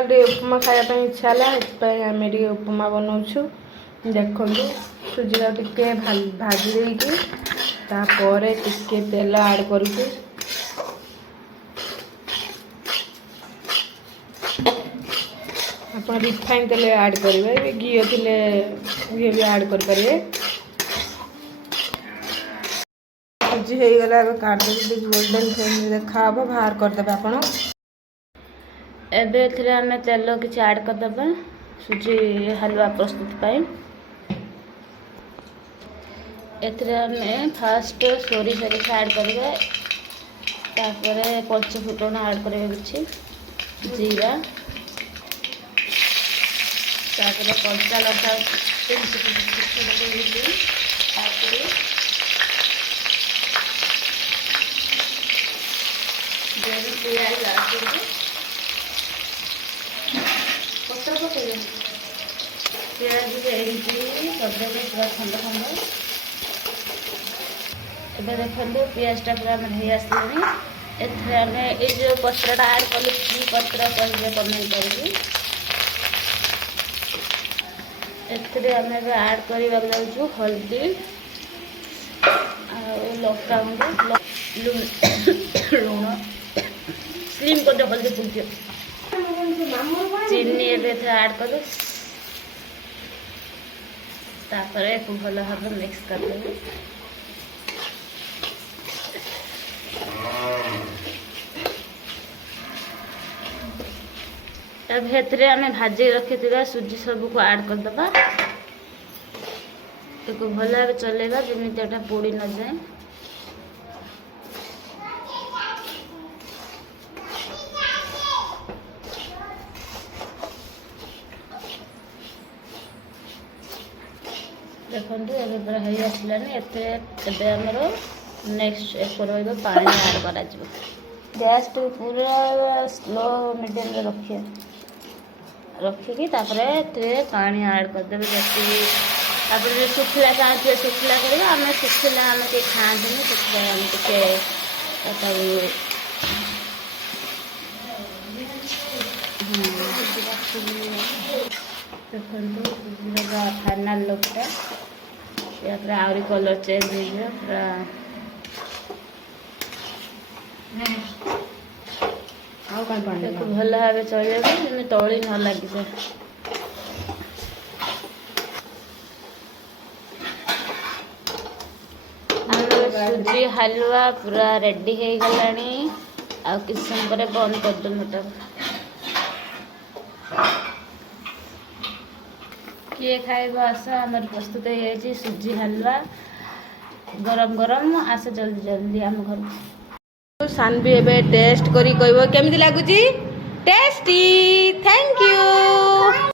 उपमा खाया इच्छा है आम उपमा बनाऊँ देखो सुजी टे भाजी देकी टे तेल आड कर रिफाइन तेल आड करेंगे घी थे घी भी आड करेंगे सुजी हो गला काटदे गोल्डन फ्लेम देखा बाहर करदे आप एबे आम तेल किसी आड करदे सुजी हलवा प्रस्तुत पाई एमें फास्ट सोरिष आड करेंगे पंच फुटण आड करेंगे किसी जीरा कंचा लंका पियाज पत्र पकड़े पियाज करदे पूरा खंड खंड एबे देखो पियाजटा पूरा हो आसलानी आम ये पत्रटा आड कलु कि पत्र कहे कमेंट करेंगे आम आड करने जाऊँ हल्दी लंका गुंड लुण स्लिम कर हल्दी फुल चीनी आड कर भल भाव मिक्स करदे अब आम भाजी रखी सुजी सब को आड करदे भल भाव चलेगा जमी पोड़ी न जाए देखो ये पूरा हो आसलानी आमर नेक्स्ट एक पानी आड कर गैस तो पूरा स्लो मीडियम रखिए रखिकी पानी आड करदे जो सुखला चाहते सुखला करेंगे आम सुखला आम के खाते से देखो फाइनाल लुकटा पूरा आहरी कलर चेंज हो पूरा देखो भल भाव चलेगा जमी तली न लग जाए सुजी हलवा पूरा रेडी हो गलानी आ किसी समय बंद कर दो मोटा किए खाइब आस आम प्रस्तुत हो सुजी हलवा गरम गरम आस जल्दी जल्दी आम घर सानवी एबे टेस्ट करी कहबो केमिति लागुची टेस्टी थैंक यू।